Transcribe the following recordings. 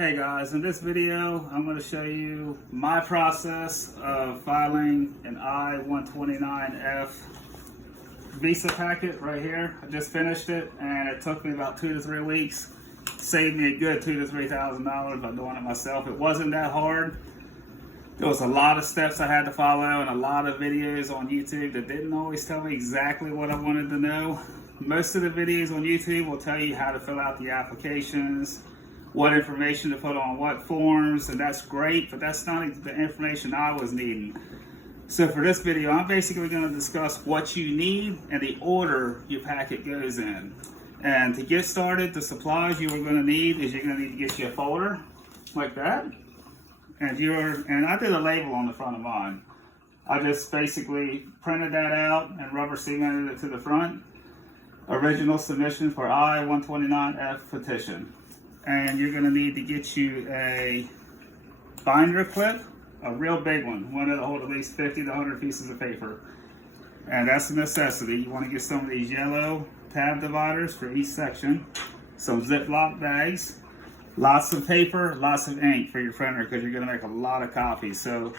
Hey guys, in this video I'm going to show you my process of filing an I-129F Visa packet right here. I just finished it and it took me about 2 to 3 weeks. Saved me a good $2,000 to $3,000 by doing it myself. It wasn't that hard. There was a lot of steps I had to follow and a lot of videos on YouTube that didn't always tell me exactly what I wanted to know. Most of the videos on YouTube will tell you how to fill out the applications, what information to put on what forms, and that's great, but that's not the information I was needing. So for this video, I'm basically going to discuss what you need and the order your packet goes in. And to get started, the supplies you are going to need is you're going to need to get you a folder like that. And I did a label on the front of mine. I just basically printed that out and rubber cemented it to the front. Original submission for I-129F petition. And you're going to need to get you a binder clip, a real big one that'll hold at least 50 to 100 pieces of paper. And that's a necessity. You want to get some of these yellow tab dividers for each section, some Ziploc bags, lots of paper, lots of ink for your printer because you're going to make a lot of copies. So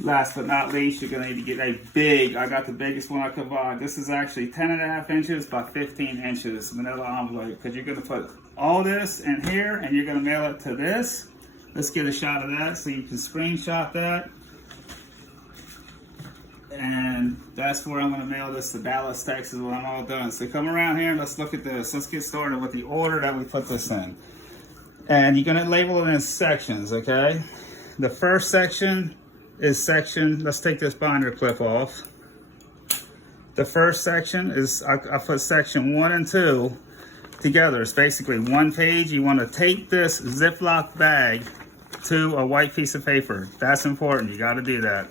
last but not least, you're going to need to get a big, I got the biggest one I could buy. This is actually 10.5 inches by 15 inches manila envelope because you're going to put all this in here and you're going to mail it to this. Let's get a shot of that so you can screenshot that. And that's where I'm going to mail this to Dallas, Texas when I'm all done. So come around here and let's look at this. Let's get started with the order that we put this in. And you're going to label it in sections, okay? The first section is section, let's take this binder clip off. The first section is, I put section 1 and 2 together. It's basically one page. You want to tape this Ziploc bag to a white piece of paper. That's important. You got to do that.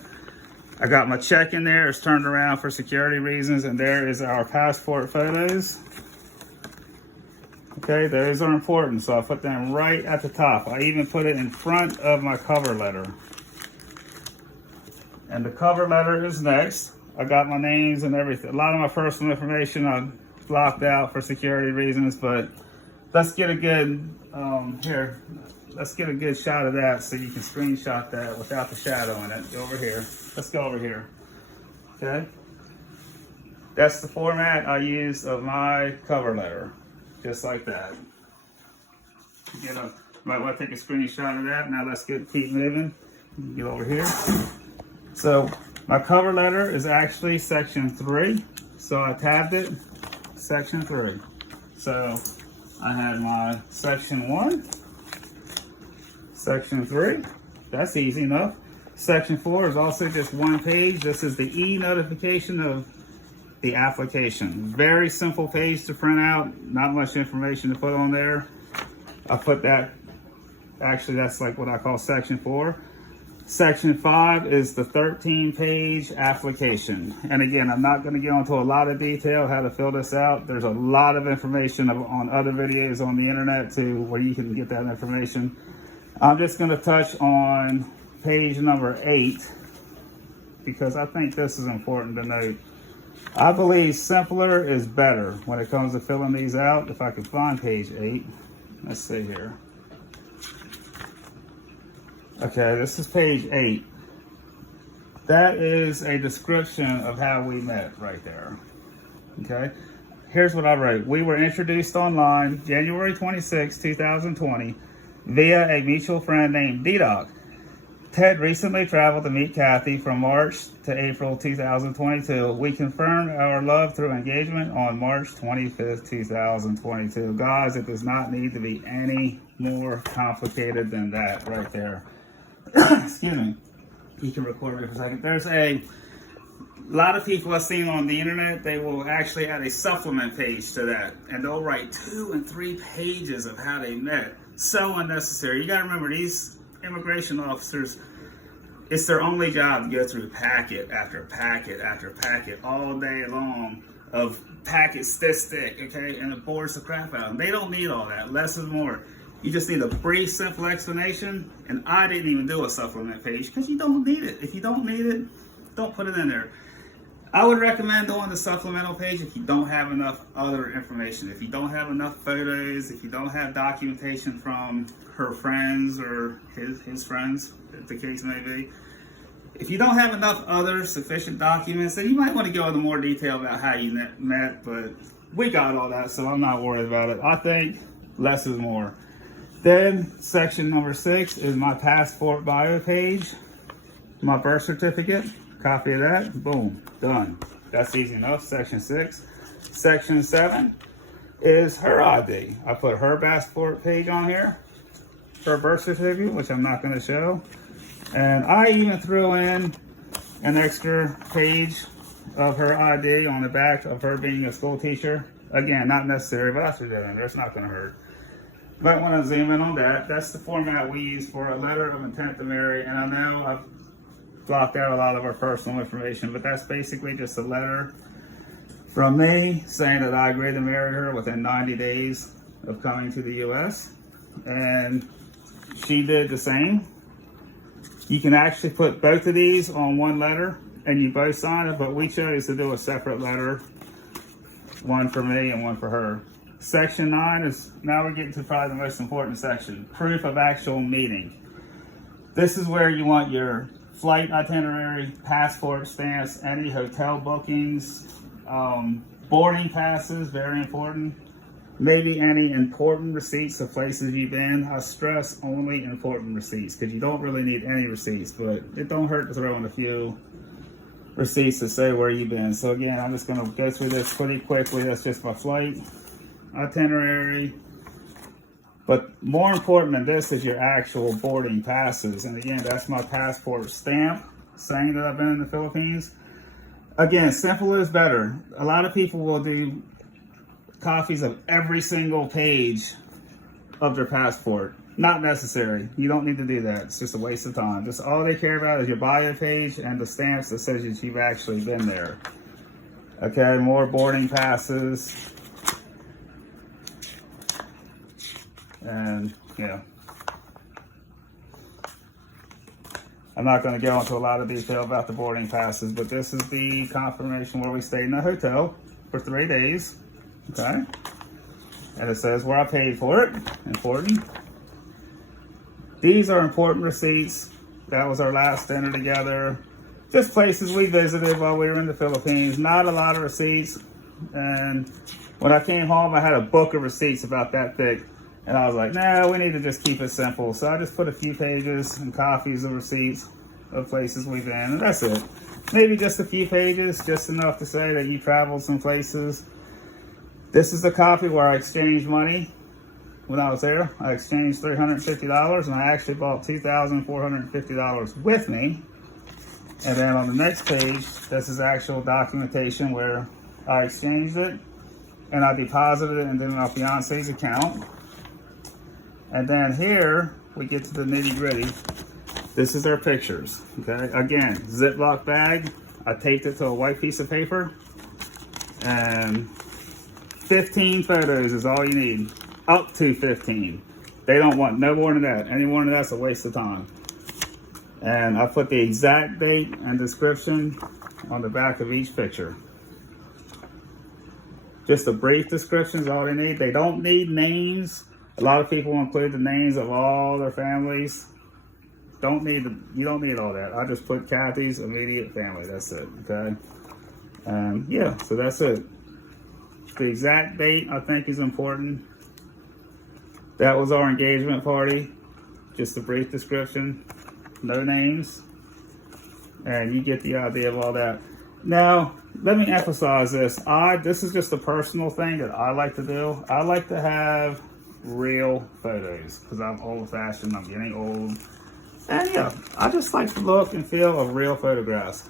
I got my check in there. It's turned around for security reasons, and there is our passport photos. Okay, those are important, so I put them right at the top. I even put it in front of my cover letter. And the cover letter is next. I got my names and everything. A lot of my personal information I blocked out for security reasons, but let's get a good, let's get a good shot of that so you can screenshot that without the shadow in it. Go over here. Let's go over here. Okay? That's the format I used of my cover letter. Just like that. Might want to take a screenshot of that. Now let's keep moving. Get over here. So my cover letter is actually section 3. So I tabbed it, section 3. So I had my section 1, section 3. That's easy enough. Section 4 is also just one page. This is the e-notification of the application. Very simple page to print out. Not much information to put on there. I put that, actually that's like what I call section 4. Section 5 is the 13-page application. And again, I'm not going to get into a lot of detail how to fill this out. There's a lot of information on other videos on the internet too where you can get that information. I'm just going to touch on page number 8 because I think this is important to note. I believe simpler is better when it comes to filling these out. If I can find page 8, let's see here. Okay, this is page 8. That is a description of how we met right there. Okay, here's what I wrote. We were introduced online January 26, 2020 via a mutual friend named D-Doc. Ted recently traveled to meet Kathy from March to April 2022. We confirmed our love through engagement on March 25th, 2022. Guys, it does not need to be any more complicated than that right there. Excuse me. You can record me for a second. There's a lot of people I've seen on the internet, they will actually add a supplement page to that. And they'll write 2 and 3 pages of how they met. So unnecessary. You got to remember, these immigration officers, it's their only job to go through packet after packet after packet all day long of packets this thick, okay? And it bores the crap out of them. They don't need all that. Less is more. You just need a brief, simple explanation. And I didn't even do a supplement page because you don't need it. If you don't need it, don't put it in there. I would recommend doing the supplemental page if you don't have enough other information. If you don't have enough photos, if you don't have documentation from her friends or his friends, if the case may be. If you don't have enough other sufficient documents, then you might want to go into more detail about how you met, but we got all that, so I'm not worried about it. I think less is more. Then section number 6 is my passport bio page, my birth certificate, copy of that, boom, done. That's easy enough, section 6. Section 7 is her ID. I put her passport page on here, her birth certificate, which I'm not gonna show. And I even threw in an extra page of her ID on the back of her being a school teacher. Again, not necessary, but I threw that in there. It's not going to hurt. But when I zoom in on that, that's the format we use for a letter of intent to marry. And I know I've blocked out a lot of our personal information, but that's basically just a letter from me saying that I agree to marry her within 90 days of coming to the U.S. And she did the same. You can actually put both of these on one letter and you both sign it, but we chose to do a separate letter, one for me and one for her. Section 9 is, now we're getting to probably the most important section, proof of actual meeting. This is where you want your flight itinerary, passport stamps, any hotel bookings, boarding passes, very important. Maybe any important receipts of places you've been. I stress only important receipts because you don't really need any receipts, but it don't hurt to throw in a few receipts to say where you've been. So again, I'm just going to go through this pretty quickly. That's just my flight itinerary. But more important than this is your actual boarding passes. And again, that's my passport stamp saying that I've been in the Philippines. Again, simple is better. A lot of people will do copies of every single page of their passport. Not necessary. You don't need to do that. It's just a waste of time. Just all they care about is your bio page and the stamps that says that you've actually been there. Okay, more boarding passes. And yeah. I'm not going to go into a lot of detail about the boarding passes, but this is the confirmation where we stayed in a hotel for 3 days. Okay, and it says where I paid for it. Important. These are important receipts. That was our last dinner together. Just places we visited while we were in the Philippines. Not a lot of receipts. And when I came home, I had a book of receipts about that thick. And I was like, nah, we need to just keep it simple. So I just put a few pages and copies of receipts of places we've been. And that's it. Maybe just a few pages, just enough to say that you traveled some places. This is a copy where I exchanged money when I was there. I exchanged $350 and I actually bought $2,450 with me. And then on the next page, this is actual documentation where I exchanged it and I deposited it into my fiance's account. And then here we get to the nitty gritty. This is our pictures, okay? Again, Ziploc bag. I taped it to a white piece of paper and 15 photos is all you need, up to 15. They don't want no more than that. Any more than that's a waste of time. And I put the exact date and description on the back of each picture. Just a brief description is all they need. They don't need names. A lot of people include the names of all their families. You don't need all that. I just put Kathy's immediate family. That's it, okay? Yeah, so that's it. The exact date I think is important. That was our engagement party. Just a brief description, no names, and you get the idea of all that. Now, let me emphasize this. This is just a personal thing that I like to do. I like to have real photos because I'm old-fashioned. I'm getting old, and yeah, I just like the look and feel of real photographs.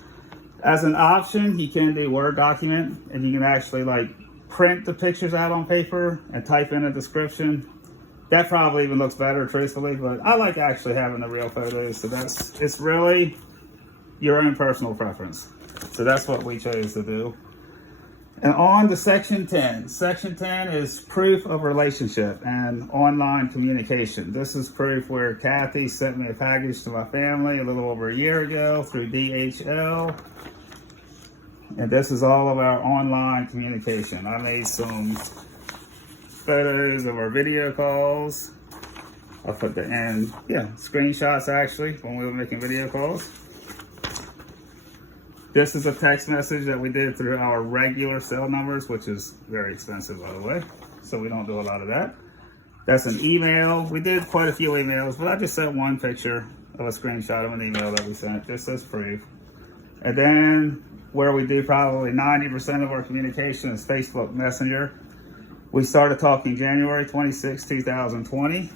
As an option, you can do Word document, and you can actually like print the pictures out on paper and type in a description. That probably even looks better, truthfully, but I like actually having the real photos. So it's really your own personal preference. So that's what we chose to do. And on to section 10. Section 10 is proof of relationship and online communication. This is proof where Kathy sent me a package to my family a little over a year ago through DHL. And this is all of our online communication. I made some photos of our video calls. I'll put the end, screenshots actually when we were making video calls. This is a text message that we did through our regular cell numbers, which is very expensive, by the way. So we don't do a lot of that. That's an email. We did quite a few emails, but I just sent one picture of a screenshot of an email that we sent, just as proof. And then where we do probably 90% of our communication is Facebook Messenger. We started talking January 26, 2020.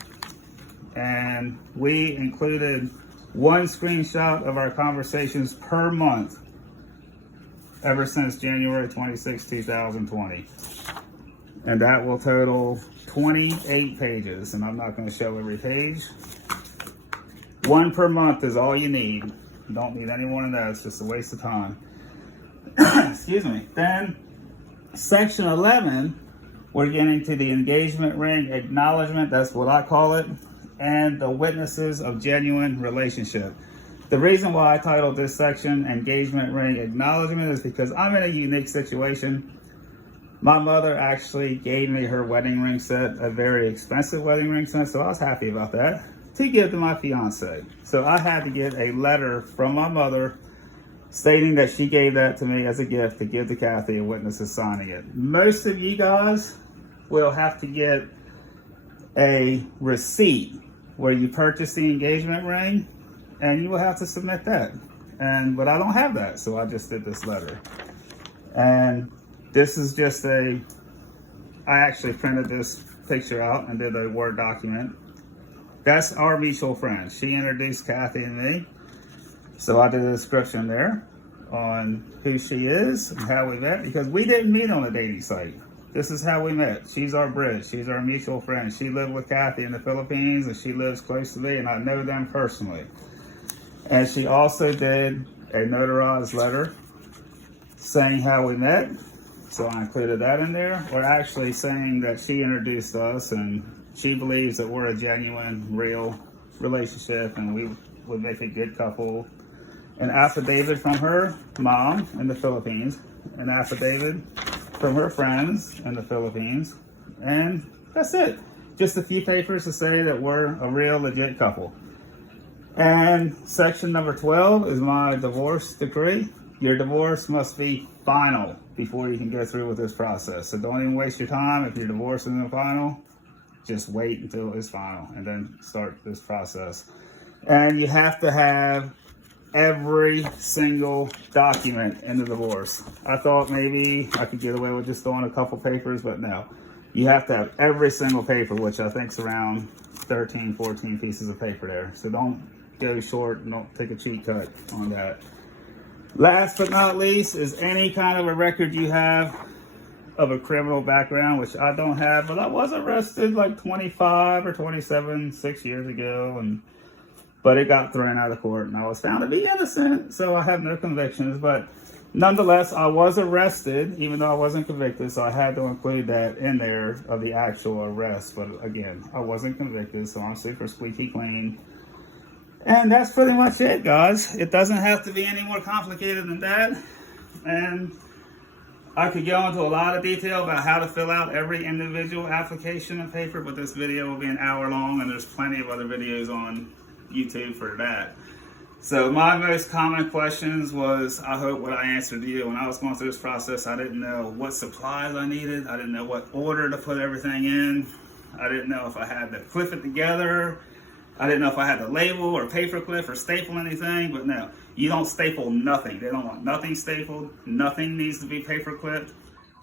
And we included one screenshot of our conversations per month ever since January 26, 2020. And that will total 28 pages. And I'm not going to show every page. One per month is all you need. You don't need any more than that. It's just a waste of time. Excuse me. Then section 11, we're getting to the engagement ring acknowledgement. That's what I call it. And the witnesses of genuine relationship. The reason why I titled this section engagement ring acknowledgement is because I'm in a unique situation. My mother actually gave me her wedding ring set, a very expensive wedding ring set, so I was happy about that, to give to my fiance. So I had to get a letter from my mother stating that she gave that to me as a gift to give to Kathy, and witnesses signing it. Most of you guys will have to get a receipt where you purchase the engagement ring, and you will have to submit that. But I don't have that, so I just did this letter. And this is just I actually printed this picture out and did a Word document. That's our mutual friend. She introduced Kathy and me. So I did a description there on who she is and how we met, because we didn't meet on a dating site. This is how we met. She's our bridge. She's our mutual friend. She lived with Kathy in the Philippines, and she lives close to me, and I know them personally. And she also did a notarized letter saying how we met. So I included that in there. We're actually saying that she introduced us, and she believes that we're a genuine, real relationship, and we would make a good couple. An affidavit from her mom in the Philippines, an affidavit from her friends in the Philippines, and that's it. Just a few papers to say that we're a real, legit couple. And section number 12 is my divorce decree. Your divorce must be final before you can go through with this process. So don't even waste your time. If your divorce isn't final, just wait until it's final and then start this process. And you have to have every single document in the divorce. I thought maybe I could get away with just throwing a couple papers, but no. You have to have every single paper, which I think is around 13, 14 pieces of paper there. So don't go short and don't take a cheat cut on that. Last but not least is any kind of a record you have of a criminal background, which I don't have, but I was arrested like 25 or 27, 6 years ago, but it got thrown out of court and I was found to be innocent, so I have no convictions. But nonetheless, I was arrested, even though I wasn't convicted, so I had to include that in there of the actual arrest. But again, I wasn't convicted, so I'm super squeaky clean. And that's pretty much it, guys. It doesn't have to be any more complicated than that. And I could go into a lot of detail about how to fill out every individual application and paper, but this video will be an hour long, and there's plenty of other videos on YouTube for that. So my most common questions was, I hope what I answered to you. When I was going through this process, I didn't know what supplies I needed. I didn't know what order to put everything in. I didn't know if I had to clip it together. I didn't know if I had to label or paper clip or staple anything, but no, you don't staple nothing. They don't want nothing stapled. Nothing needs to be paper clipped.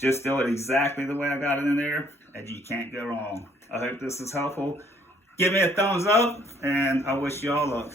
Just do it exactly the way I got it in there, and you can't go wrong. I hope this is helpful. Give me a thumbs up, and I wish you all luck.